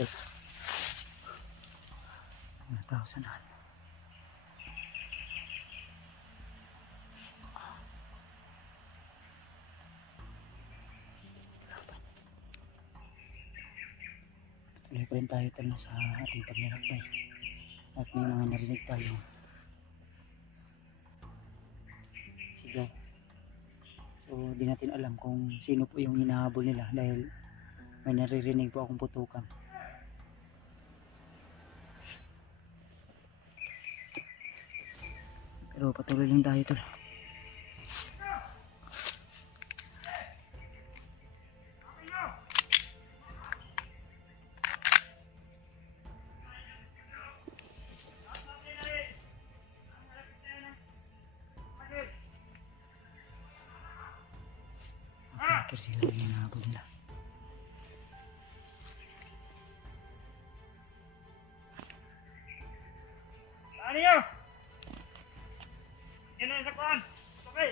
ito. Mga tao sa naan. Tuloy pa rin tayo tala sa ating paglalakbay. At may mga narinig tayo sigaw. So di natin alam kung sino po yung hinahabol nila dahil may naririnig po akong putukan. Pero patuloy lang tayo ito. Kasi siguro yung hinahabol nila. Ano yun? Yan na yung sakuan. Okay.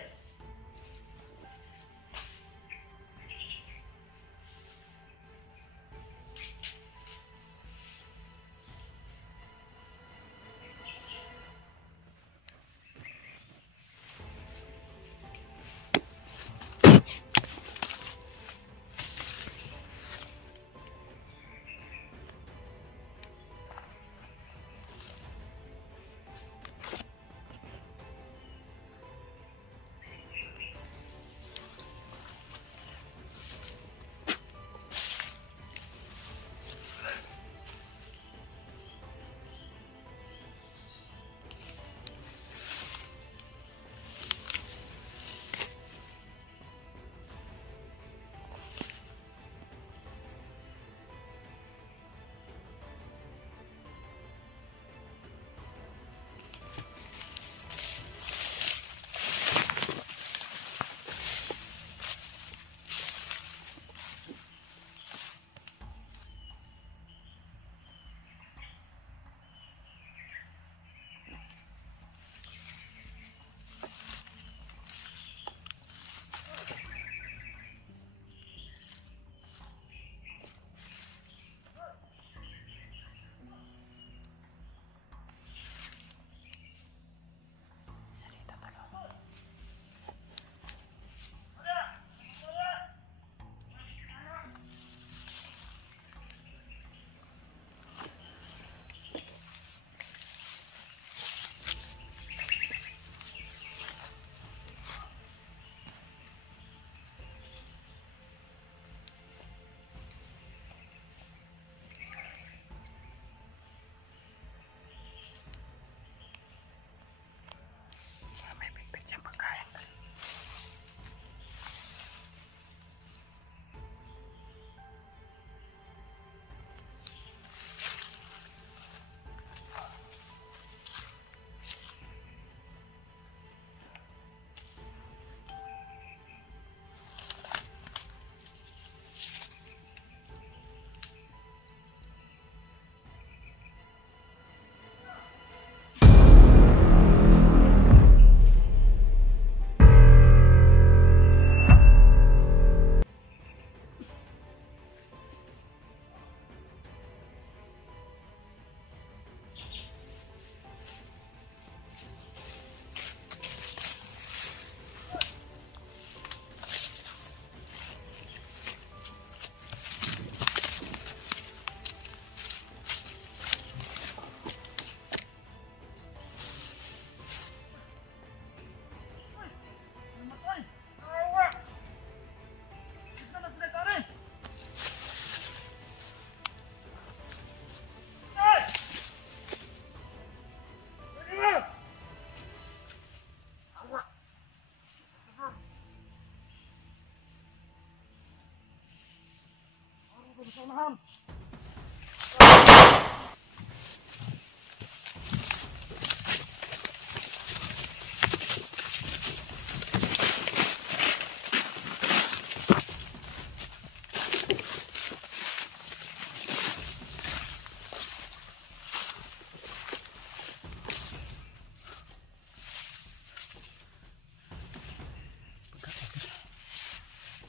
Unahan.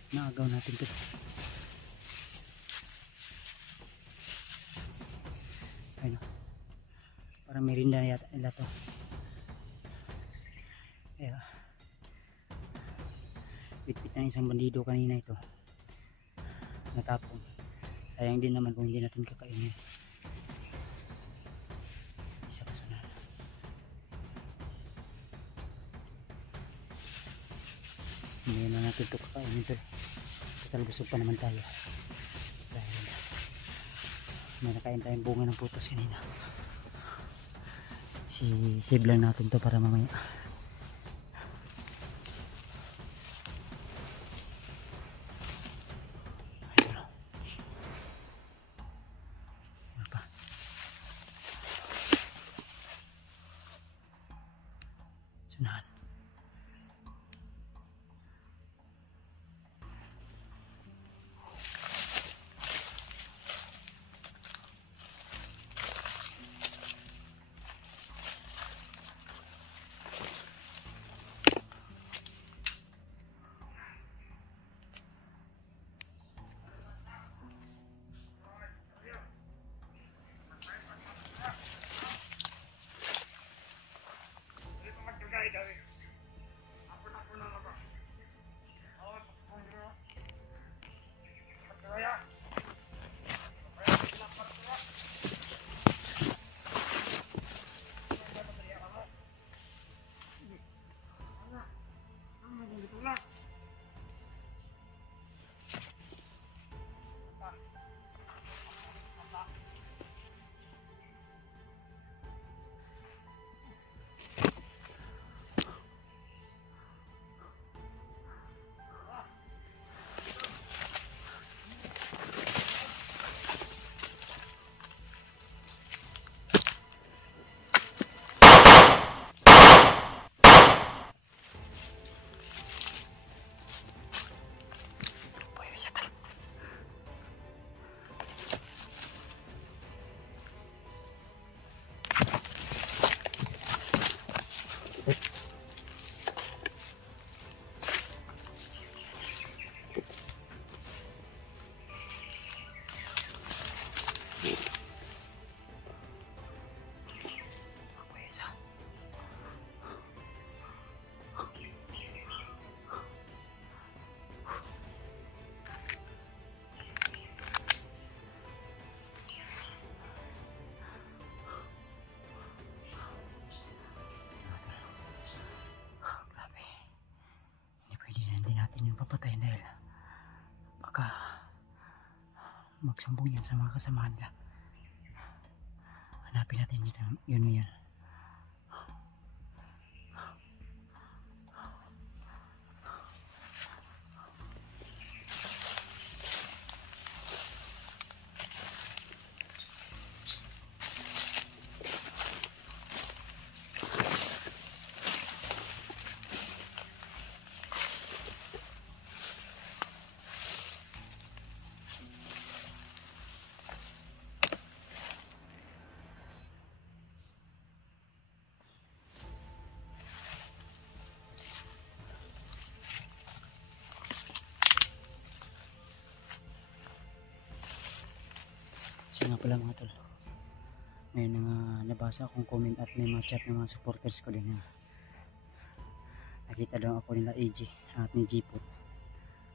Naagaw natin ito. Ayun o. Parang merinda yata nila to. Kaya bitbit ng isang bandido kanina ito. Natapon. Sayang din naman kung hindi natin kakainin. Isa kasunod. Hindi na natin ito kakainin ito. Total busog pa naman tayo. Dahil may nakain tayong bunga ng putas kanina. Save lang natin to para mamaya. Ito na. Ano pa? Sunahan. Yung papatayin dahil baka magsumbong yan sa mga kasamahan nila. Hanapin natin dito yun ngayon. Siya nga pala mga tol, may nabasa akong comment at may mga chat ng mga supporters ko din na nakita daw ako nila AJ at ni Jipot.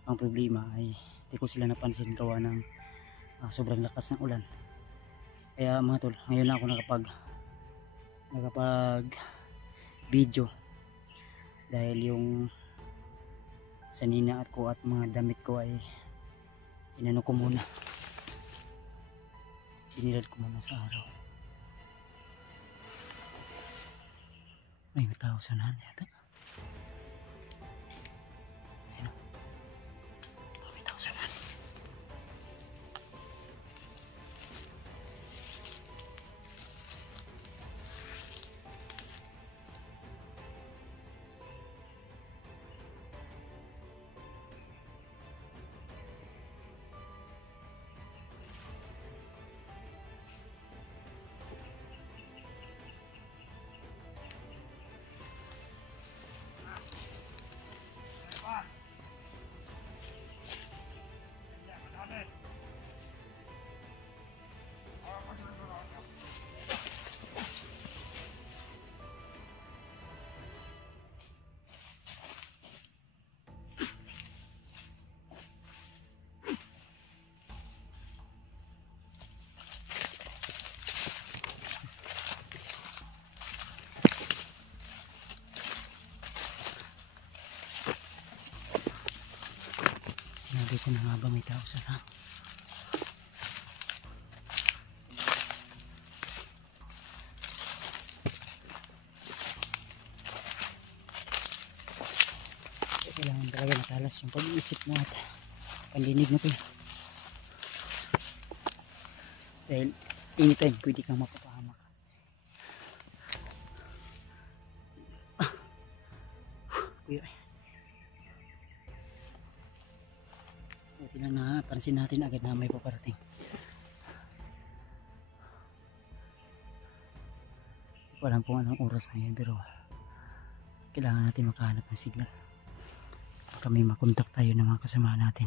Ang problema ay di ko sila napansin gawa ng sobrang lakas ng ulan. Kaya mga tol, ngayon lang ako nakapag video dahil yung sanina at ko at mga damit ko ay inano ko muna, binilad ko muna sa araw. May tao sa nahan yata. Ayun o. May tao sa nahan. Ito na nga ba may tao sa na? Kailangan talaga matalas yung pag-iisip mo at pandinig mo to. Dahil anytime pwede kang mapapahamak. Buti na napansin natin agad na may paparating. Hindi ko alam kung anong oras na yun, pero kailangan natin makahanap ng signal. Kami makontak tayo ng mga kasama natin.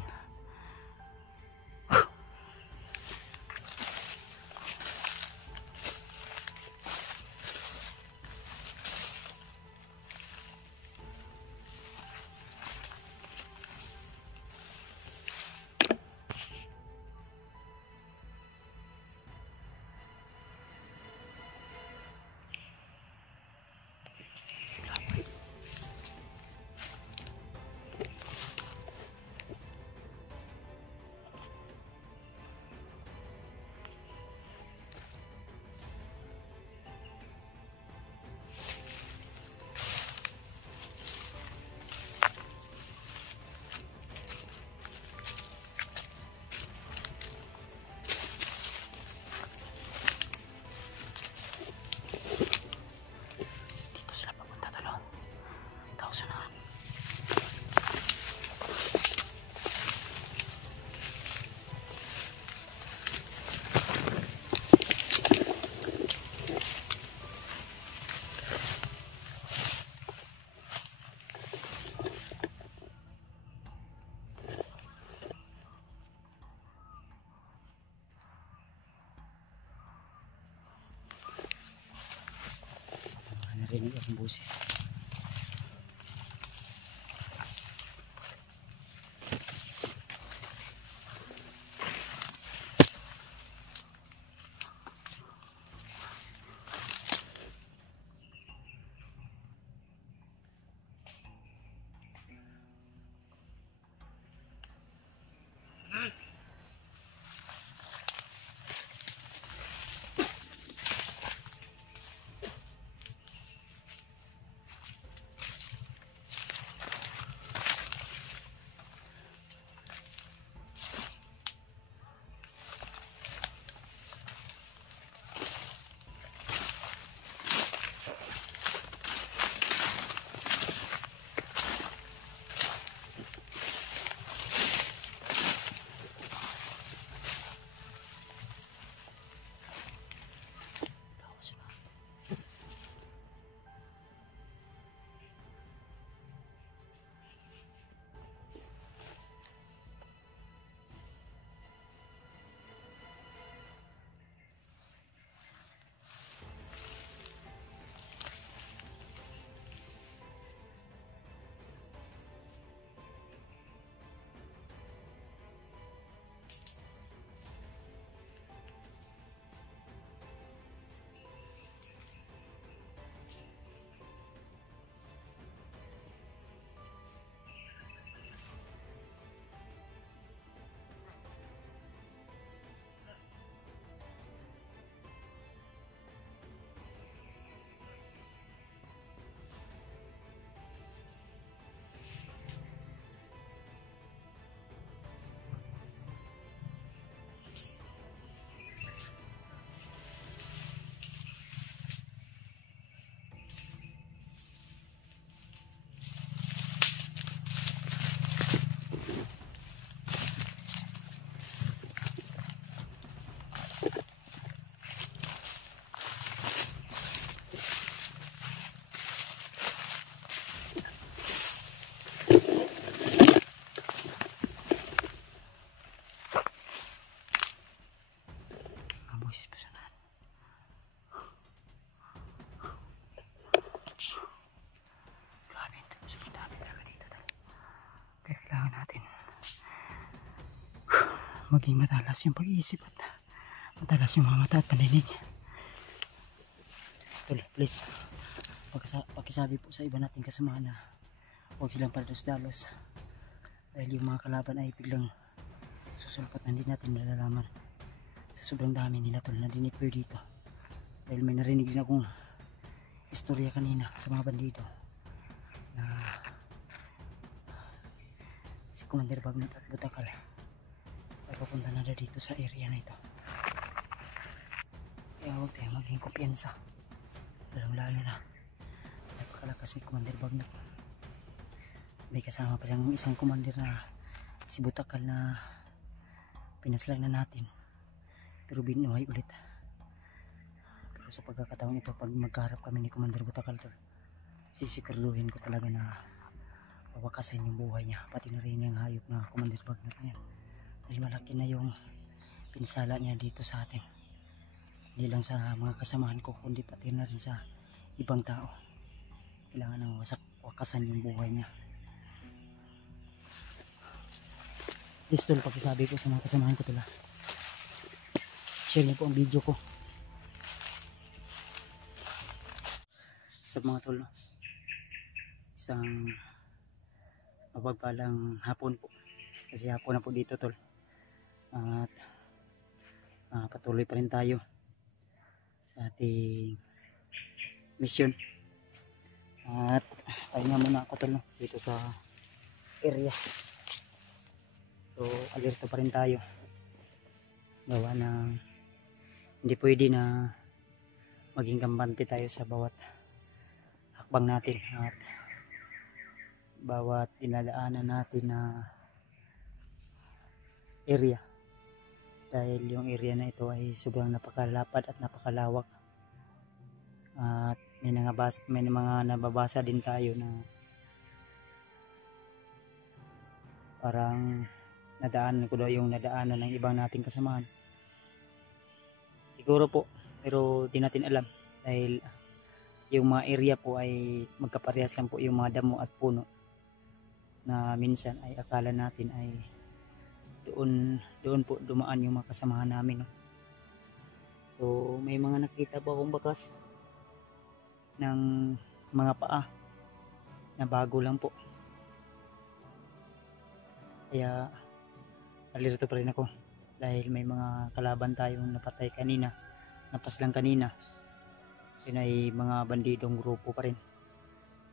Narinig akong busis. Maging matalas yung pag-iisip at matalas yung mga mata at paninig. Tol, please pakisabi po sa iba nating kasama na huwag silang padalos-dalos dahil yung mga kalaban ay biglang susulkat na hindi natin malalaman sa sobrang dami nila tol na dinipoy dito. Dahil may narinig din akong istorya kanina sa mga bandido na si Commander Bagnot at Butakal ay papunta na dito sa area na ito. Kaya huwag tayo maging kumpiyansa, lalong lalo na napakalakas ni Commander Bagnot. May kasama pa siyang isang commander na si Butakal na pinaslang na natin pero binuhay ulit. Pero sa pagkakataon ito, pag magkaharap kami ni Commander Butakal tol, sisiguraduhin ko talaga na pawakasan yung buhay niya, pati na rin yung hayop na Commander Bagnot na yan. Dahil malaki na yung pinsala niya dito sa atin, hindi lang sa mga kasamahan ko kundi pati na rin sa ibang tao. Kailangan nang wakasan yung buhay niya. Please tol, pakisabi ko sa mga kasamahan ko tol, share niyo po ang video ko. Sa mga tol, isang mapagpalang hapon po, kasi hapon na po dito tol. At patuloy pa rin tayo sa ating mission. At pahinga muna ako tol dito sa area. So alerto pa rin tayo, gawa na hindi pwede na maging gambante tayo sa bawat hakbang natin at bawat dinadaanan natin na area, dahil yung area na ito ay sobrang napakalapad at napakalawak. At may mga nababasa din tayo na parang nadaanan ko daw yung nadaanan ng ibang nating kasamahan. Siguro po, pero di natin alam dahil yung mga area po ay magkaparehas lang po yung mga damo at puno na minsan ay akala natin ay doon po dumaan yung mga kasamahan namin, no? So may mga nakita po akong bakas ng mga paa na bago lang po, kaya alirto pa rin ako dahil may mga kalaban tayong napatay kanina, napaslang kanina. Yun ay mga bandidong grupo pa rin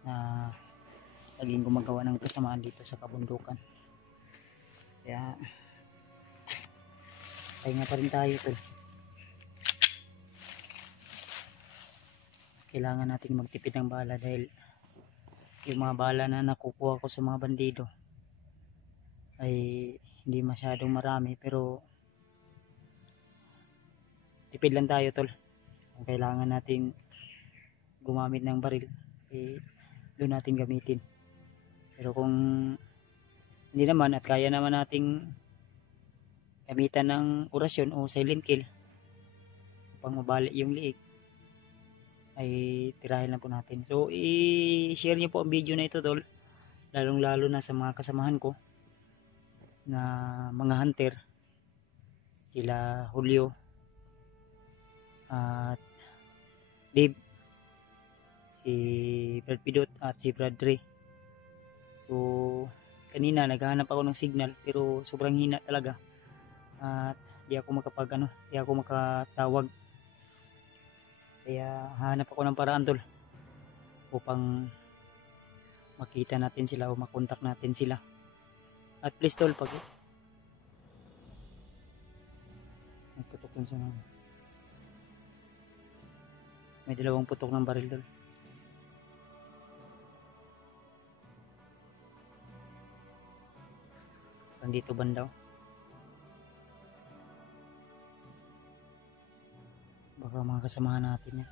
na naging gumagawa ng kasamaan dito sa kabundukan. Kaya pahinga pa rin tayo tol. Kailangan natin magtipid ng bala dahil yung mga bala na nakukuha ko sa mga bandido ay hindi masyadong marami, pero tipid lang tayo tol. Kung kailangan natin gumamit ng baril, doon natin gamitin. Pero kung hindi naman at kaya naman nating gamitan ng orasyon o silent kill upang mabali yung liig, ay tirahin lang po natin. So i-share niyo po ang video na ito tol, lalong lalo na sa mga kasamahan ko na mga hunter, sila Julio at Dave, si Brad Pidot at si Brad Dre. So kanina naghahanap ako ng signal pero sobrang hina talaga at di ako makatawag, kaya hanap ako ng paraan tol upang makita natin sila o makontak natin sila. At please tol, pag nagputok dun sa may dalawang putok ng baril tol. Dito bandaw, baka mga kasamahan natin yan.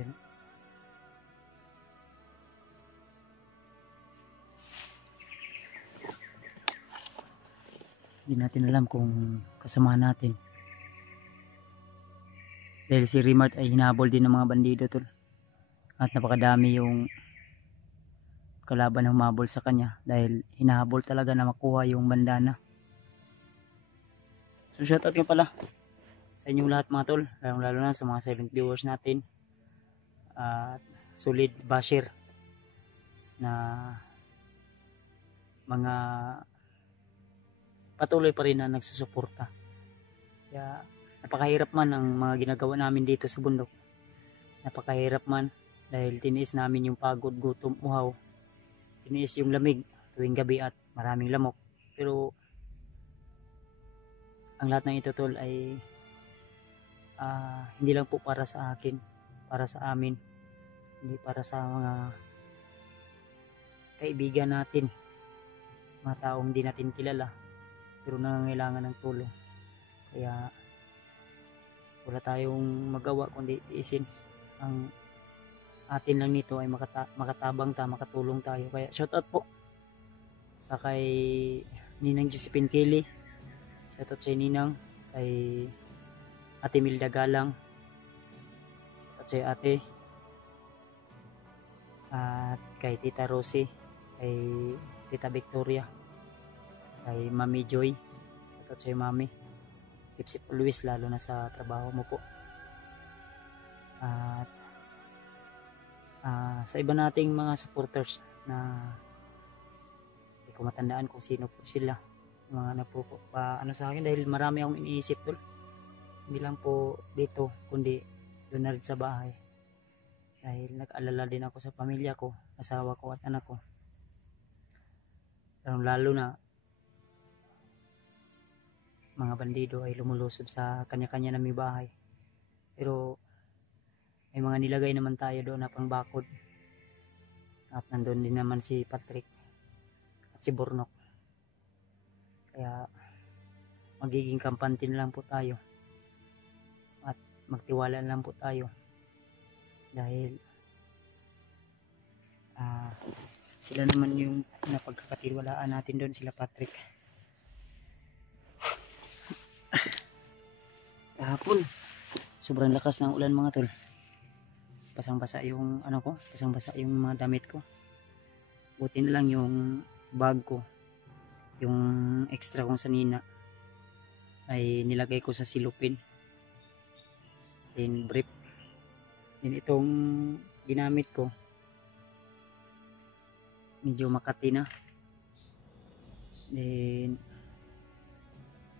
Then, hindi natin alam kung kasamahan natin dahil si Rimart ay hinabol din ng mga bandido tol, at napakadami yung kalaban na humabol sa kanya dahil hinahabol talaga na makuha yung bandana. So shoutout nga pala sa inyong lahat mga tol, lalo na sa mga silent viewers natin at solid basher na mga patuloy pa rin na nagsusuporta. Kaya napakahirap man ang mga ginagawa namin dito sa bundok. Napakahirap man dahil tiniis namin yung pagod, gutom, uhaw. Tiniis yung lamig tuwing gabi at maraming lamok. Pero ang lahat ng ito tol ay hindi lang po para sa akin, para sa amin, hindi para sa mga kaibigan natin, mga taong di natin kilala pero nangangailangan ng tulong. Kaya wala tayong magawa kundi tiisin. Ang atin lang nito ay makatabang makatulong tayo. Kaya shoutout po sa kay Ninang Josephine Kelly, shoutout sa Ninang, kay Ate Milda Galang, shoutout sa ate, at kay Tita Rosie, kay Tita Victoria, kay Mami Joy, shoutout sa Mami. Tipsip Luis, lalo na sa trabaho mo po. At sa iba nating mga supporters na hindi ko matandaan kung sino po sila, mga ano sa akin, dahil marami akong iniisip tol, hindi lang po dito kundi doon na rin sa bahay, dahil nag-alala din ako sa pamilya ko, asawa ko at anak ko, lalo na mga bandido ay lumulusob sa kanya-kanya na may bahay. Pero may mga nilagay naman tayo doon na pangbakod, at nandun din naman si Patrick at si Bornok. Kaya magiging kampante na lang po tayo at magtiwala lang po tayo, dahil sila naman yung napagkakatiwalaan natin doon, sila Patrick. Kahapon sobrang lakas ng ulan mga tol, basang-basa yung basang-basa yung mga damit ko. Buti na lang yung bag ko, yung extra kong sanina ay nilagay ko sa silupin, then brief. Then itong ginamit ko medyo makati na, then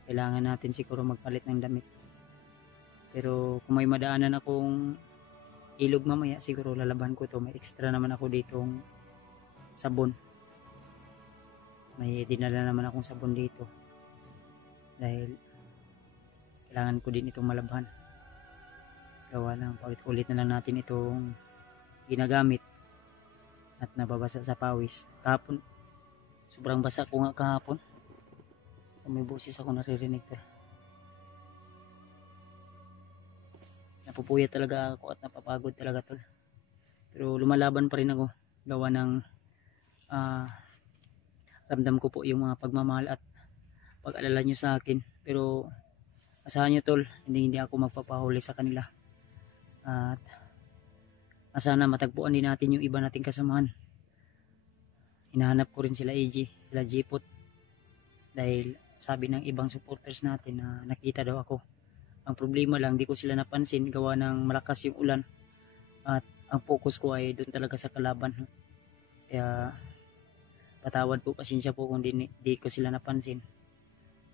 kailangan natin siguro magpalit ng damit. Pero kung may madaanan akong ilog mamaya, siguro lalaban ko to. May extra naman ako ditong sabon, may dinala naman akong sabon dito, dahil kailangan ko din itong malabhan. Gawa lang, paulit-ulit na lang natin itong ginagamit at nababasa sa pawis. Kahapon sobrang basa ko nga kahapon, may boses ako naririnig to. Napupuyat talaga ako at napapagod talaga tol, pero lumalaban pa rin ako. Gawa ng ramdam ko po yung mga pagmamahal at pag-alala nyo sa akin. Pero asahan nyo tol, hindi ako magpapahuli sa kanila, at sana matagpuan din natin yung iba nating kasamahan. Hinahanap ko rin sila AG, sila Jipot, dahil sabi ng ibang supporters natin na nakita daw ako. Ang problema lang, di ko sila napansin gawa ng malakas yung ulan, at ang focus ko ay doon talaga sa kalaban. Kaya patawad po, pasensya po kung di ko sila napansin,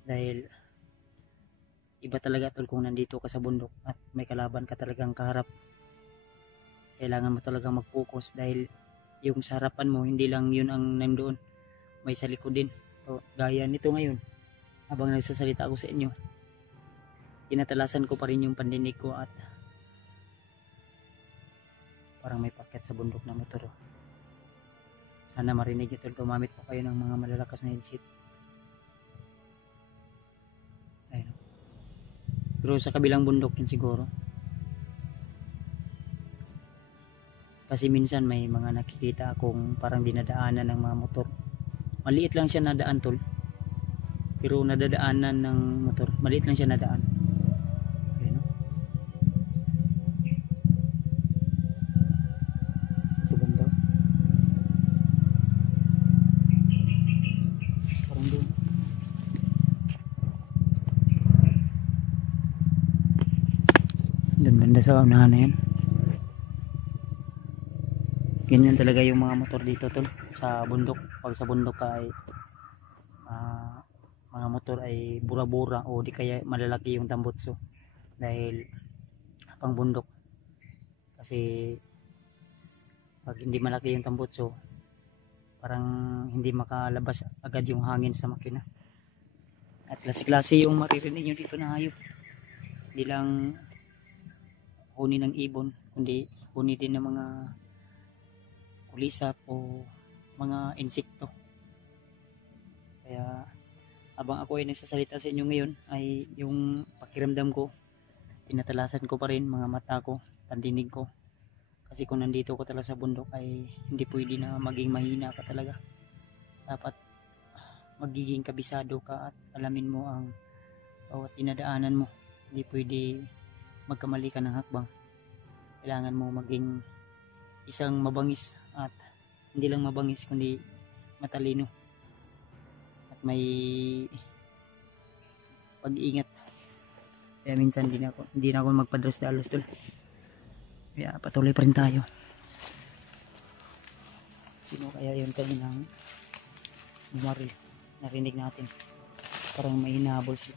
dahil iba talaga tol kung nandito ka sa bundok at may kalaban ka talagang kaharap. Kailangan mo talaga mag-focus, dahil yung sa harapan mo hindi lang yun ang nandoon, may sa likod din. So, gaya nito ngayon, habang nagsasalita ako sa inyo, tinatalasan ko pa rin yung pandinig ko, at parang may paket sa bundok na motor. Sana marinig ito, gumamit po kayo ng mga malalakas na headset. Ayun. Pero sa kabilang bundok yun siguro, kasi minsan may mga nakikita akong parang dinadaanan ng mga motor. Maliit lang siya na daan tol, pero nadadaanan ng motor, maliit lang siya na daan. Ayun, sa banda parang doon. Doon banda sa unahan na yan. Ganyan talaga yung mga motor dito tol sa bundok. Pag sa bundok ka ay mga motor ay bura-bura o di kaya malalaki yung tambutso dahil pang bundok. Kasi pag hindi malaki yung tambutso, parang hindi makalabas agad yung hangin sa makina. At klase-klase yung maririnig nyo dito na hayop. Hindi lang huni ng ibon, kundi huni din ng mga kulisap o mga insekto. Kaya habang ako ay nagsasalita sa inyo ngayon, ay yung pakiramdam ko, tinatalasan ko pa rin mga mata ko, pandinig ko. Kasi kung nandito ko talaga sa bundok ay hindi pwede na maging mahina ka talaga. Dapat magiging kabisado ka at alamin mo ang bawat dinadaanan mo. Hindi pwede magkamali ka ng hakbang. Kailangan mo maging isang mabangis at hindi lang mabangis kundi matalino. At may pag-iingat. Kaya minsan hindi na ako magpadalos-dalos tol. Kaya patuloy pa rin tayo. Sino kaya yun kaninang bumaril? Narinig natin. Parang may hinahabol sila.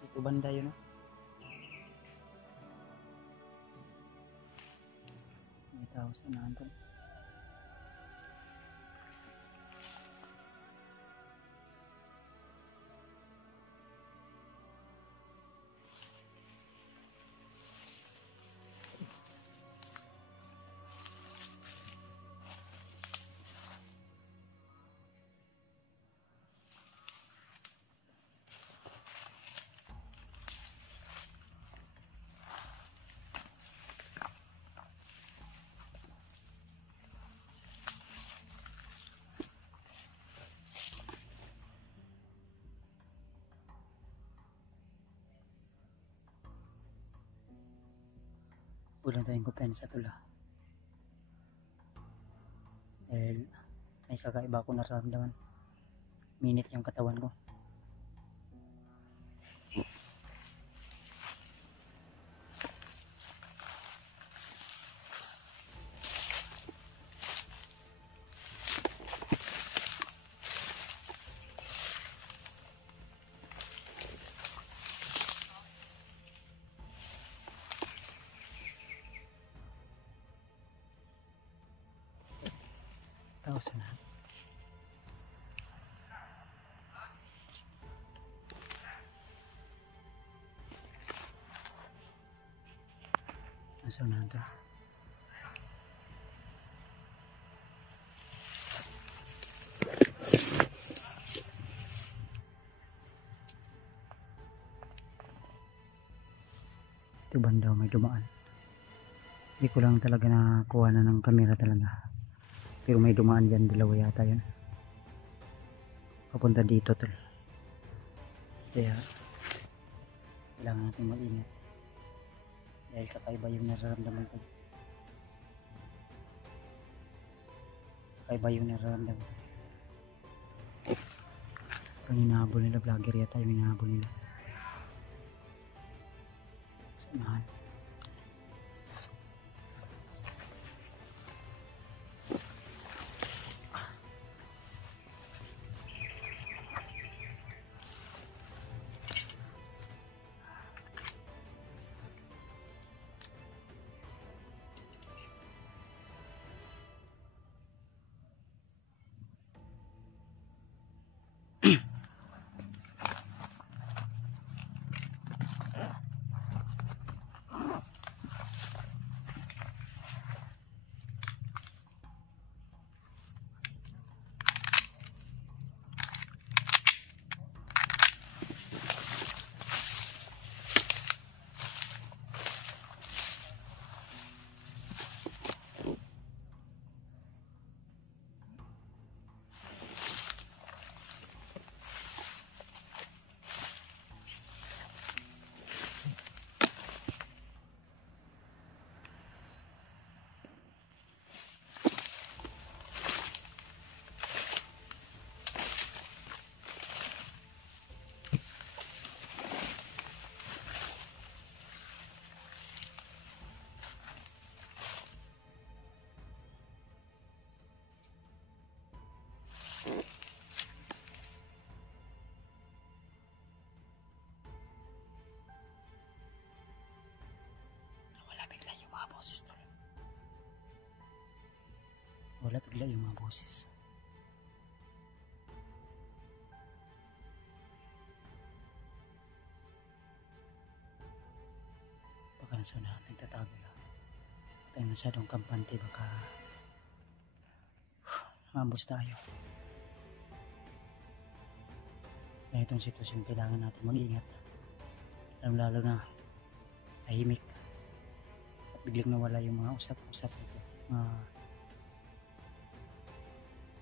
Dito banda yun, no? May tao sa nahan. Kulang tayong kumpensa tula. Dahil may kakaiba ko nararamdaman. Minit yung katawan ko. Tao sa nahan. Nasa unahan to. Ito banda may dumaan. Hindi ko lang talaga nakuha na ng kamera talaga. Pero may dumaan dyan, dalawa yata yun. Papunta dito tol. Kaya kailangan natin mag-ingat. Dahil kakaiba yung nararamdaman ko. Kakaiba yung nararamdaman ko. Parang hinahabol nila, vlogger yata yung hinahabol nila. Sanahan. boses tol. Wala bigla yung mga boses. Baka nasa unahan nagtatago lang. Tayo masyadong kampante, baka maambos tayo. Kaya itong sitwasyon kailangan natin mag-ingat. Lalo na tahimik. At biglang nawala yung mga usap-usap nito. Mga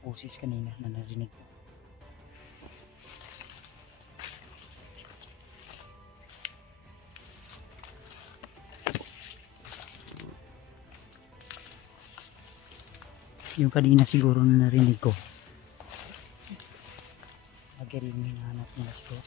boses kanina na narinig ko. Yung kanina siguro na narinig ko. Magaling yung hinahanap nila siguro.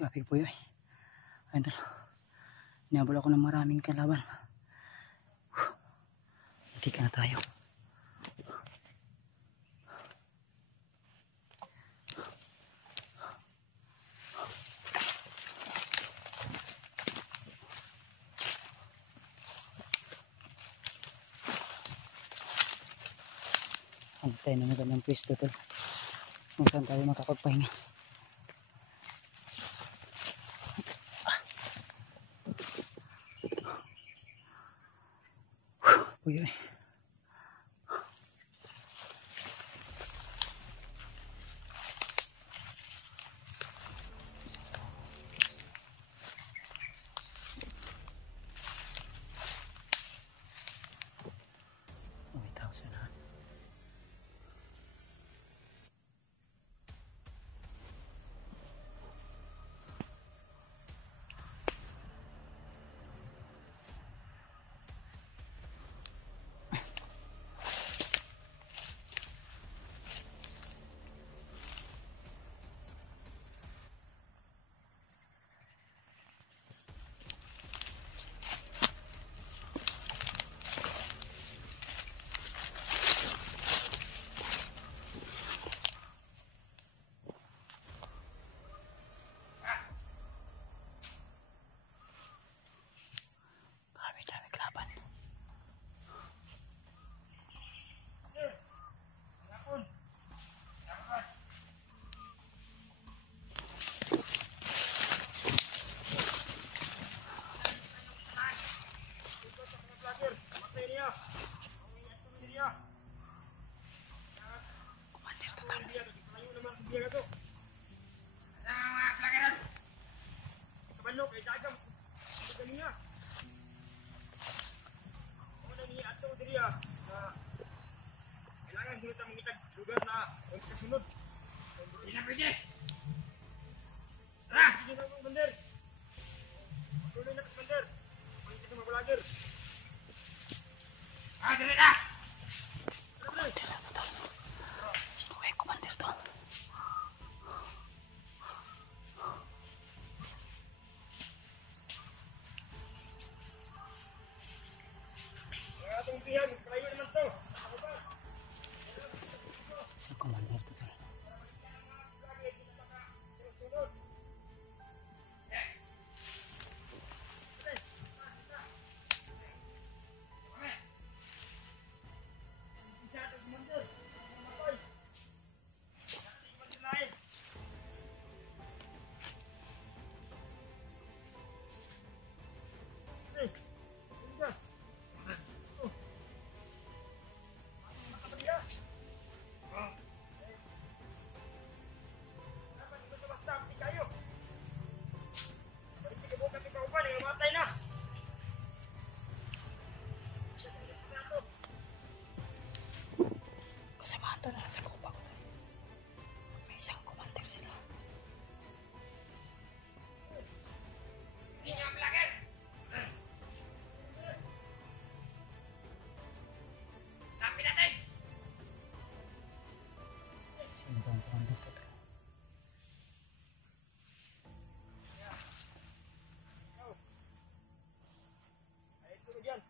Grabe po yun. Ayun tol. Inabol ako ng maraming kalaban. Hindi ka na tayo. Ang tayo na magandang pwesto tol. Kung saan tayo makakapagpahinga. Uy, uy. May tao sa lahat. Dami kelaban. Komandir total. Kailangan kita mengitag lugar na kasunod. Hindi na pwede. Tara! Sige na mga bander. Tuloy na bander. Pangit sa mga vlogger. Dali na! Komandir total. Sino kaya komandir to? Atong pihag, kalayo naman to. Sa komandir total. Commander Tutol. Ay, tulog yan.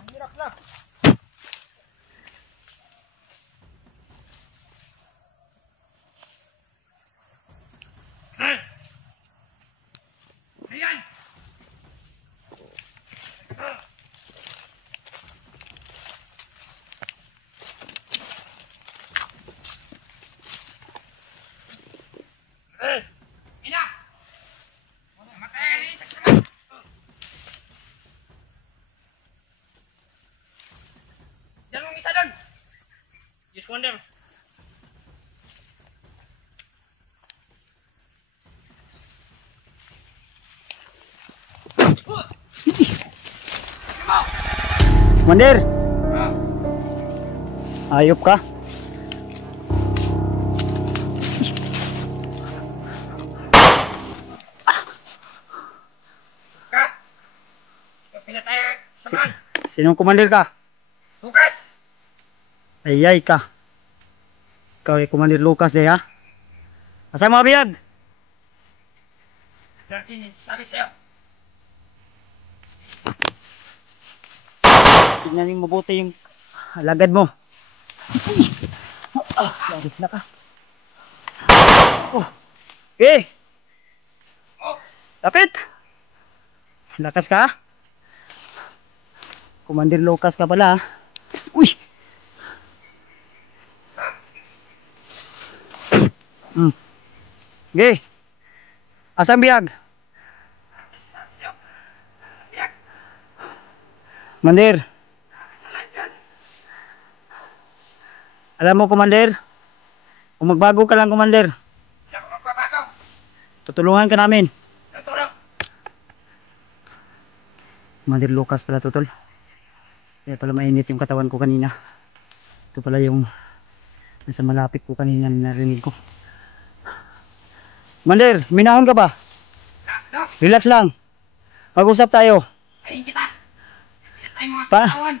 Ang hirap na. Ayan! Ina! Matay ka rin sa kasama! Diyan mong isa doon! Yes, Commander. Commander! Ayop ka? Ka! Kapila tayo samaan! Sinong commander ka? Lucas! Ayay ka. Ikaw ay Commander Lucas de ha? Asa mga biyag? Dati sabi sa'yo. Tignan yung mabuti yung alagad mo. Lagi lakas. Oh. Okay. Oh! Lapit. Lakas ka? Commander Lucas ka pala. Uy. Okay. Asang biyag? Commander. Alam mo, Commander, kung magbago ka lang, Commander, Hindi ako magbabago! tutulungan ka namin. Tutulong! Commander Lucas pala, tutol. Kaya pala mainit yung katawan ko kanina. Ito pala yung nasa malapit ko kanina narinig ko. Commander, minahon ka ba? No! Relax lang. Mag-usap tayo. Ayun kita! Hindi tayo mga Pa- katawan!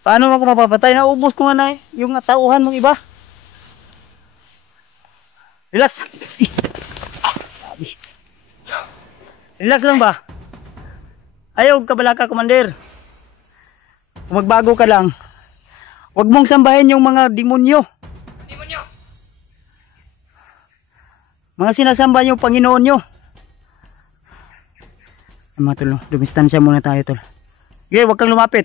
Paano ako mapapatay? Naubos ko nga na yung tauhan mong iba. Relax. Relax lang ba? Ayaw ka bala ka, Commander. Kung magbago ka lang, huwag mong sambahin yung mga demonyo. Demonyo! Mga sinasamba nyo, Panginoon nyo. Mga tol, dumistansya muna tayo, tol. Okay, huwag kang lumapit.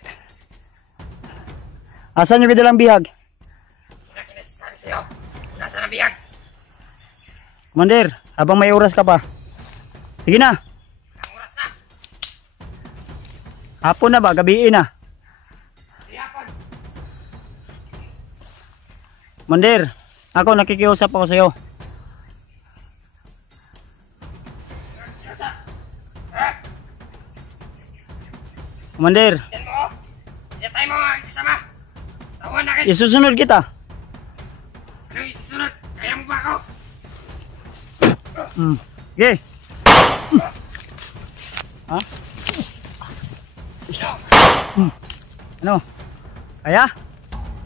Asan yung bidalang bihag? Wala kinasasabi sa'yo! Nasa na biyag! Commander, habang may oras ka pa. Sige na. Ang oras na! Hapon na ba? Gabiin na. Di hapon! Commander, ako nakikiusap ako sa'yo. Yata! Ha? Commander, Yan mo! Hindi tayo mga kasama! Tawan na kayo! isusunod kita. Anong isusunod? Kaya mo ba ako? Okay. Ha? Ano? Kaya?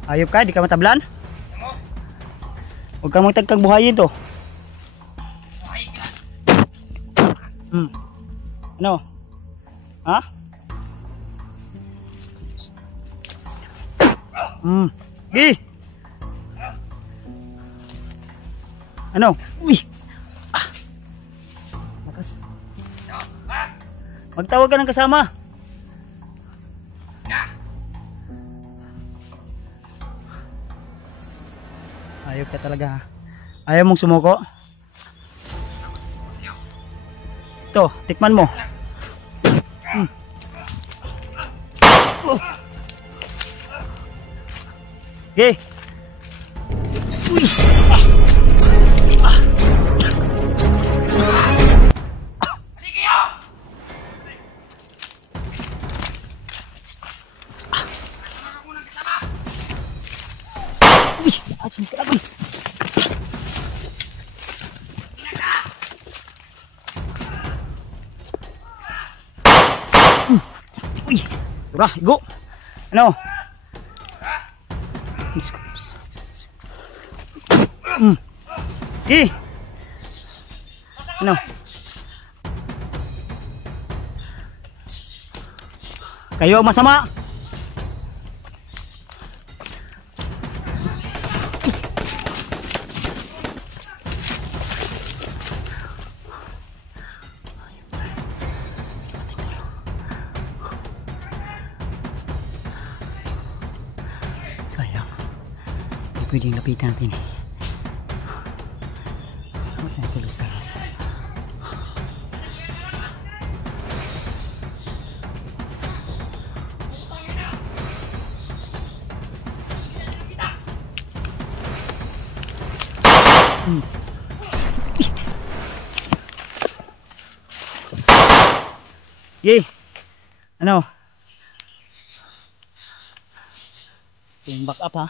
Ayop ka? Di ka matablan? Yan mo! Huwag kang magtagkag buhayin to. Buhay ka! Ano? Ha? Okay. Ano? Uy! Lakas. No! Ha? Magtawag ka ng kasama. Na! Ayop ka talaga ha. Ayaw mong sumuko? Ito, tikman mo. Okay. Halika kayo! Kasama ka munang kasama! Asun ka lang. Ura, igo. Ano? Ano? Kayo ang masama. Sayang. Hindi pwedeng lapitan natin eh. Huwag na tulos-tulos. Yay! Ano? Yung back up ha.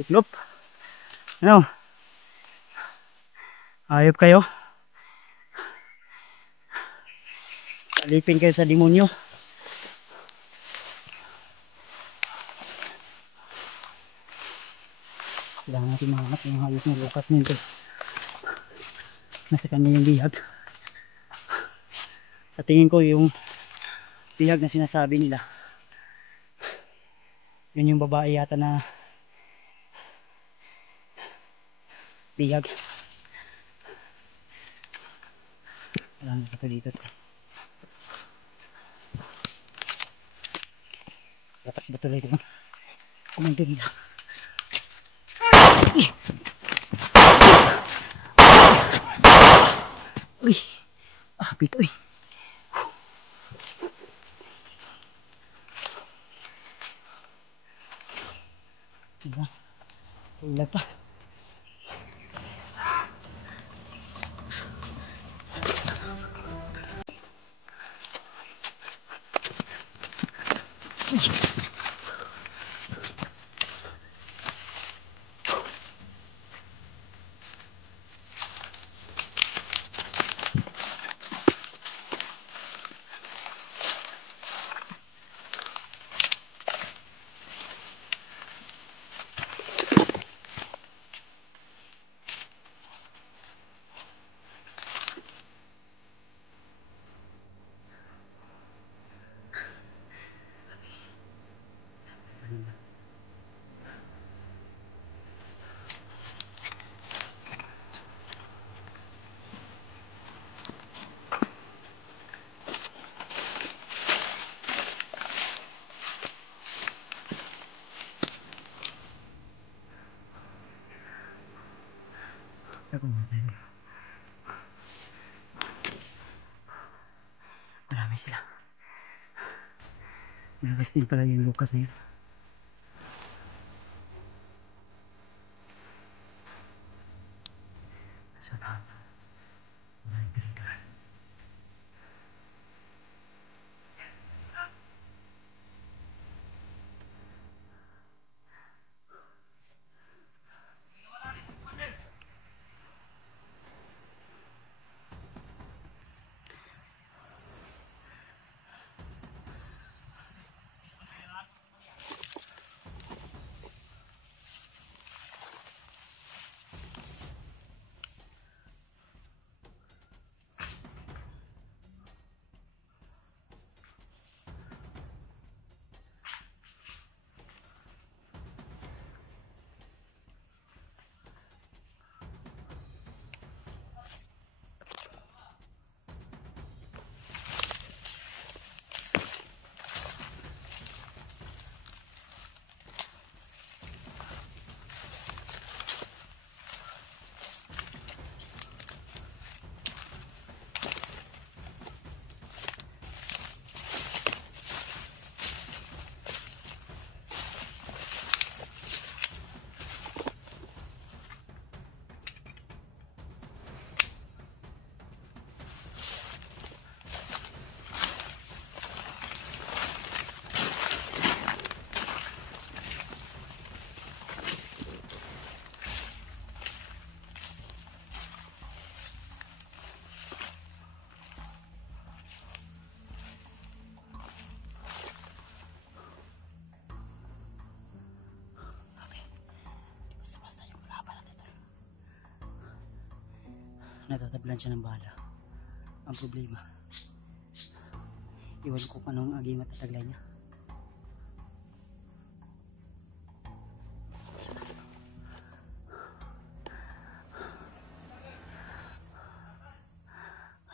Tiklop. Ano? Ayop kayo. Alipin kayo sa demonyo. Kailangan natin mahanap yung hayop ng Lucas nito. Nasa kanya yung bihag. Sa tingin ko yung bihag na sinasabi nila, yun yung babae yata na bihag. Wala na ito dito. Dapat ba tuloy ito? Kumantin nila. Uy! Ah, pito eh. Diba? Ulag pa. Marami sila. Malakas din pala yung Lucas na yun. Sana maligpit ka. natatablan siya ng bala. Ang problema, iwan ko kung anong agi matataglay niya.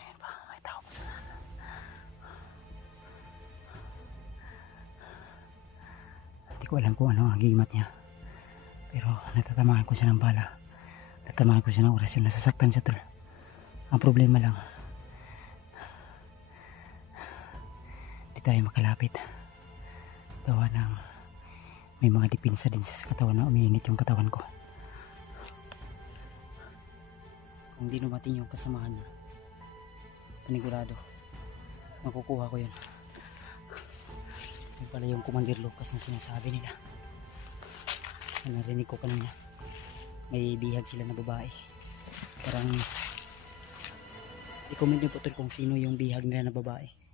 Ayan pa, may tao pa sana. Hindi ko alam kung anong agimat niya, pero natatamaan ko siya ng bala. Natatamaan ko siya ng orasyon. Nasasaktan siya, tol. Ang problema lang, di tayo makalapit. Gawa ng may mga dipinsa din sa katawan na umiinit yung katawan ko. Kung di dumating yung kasamahan niya, panigurado makukuha ko yun. Yung pala yung Commander Lucas na sinasabi nila. Narinig ko kanina, may bihag sila na babae. Parang i-comment niyo po tol kung sino yung bihag nila na babae.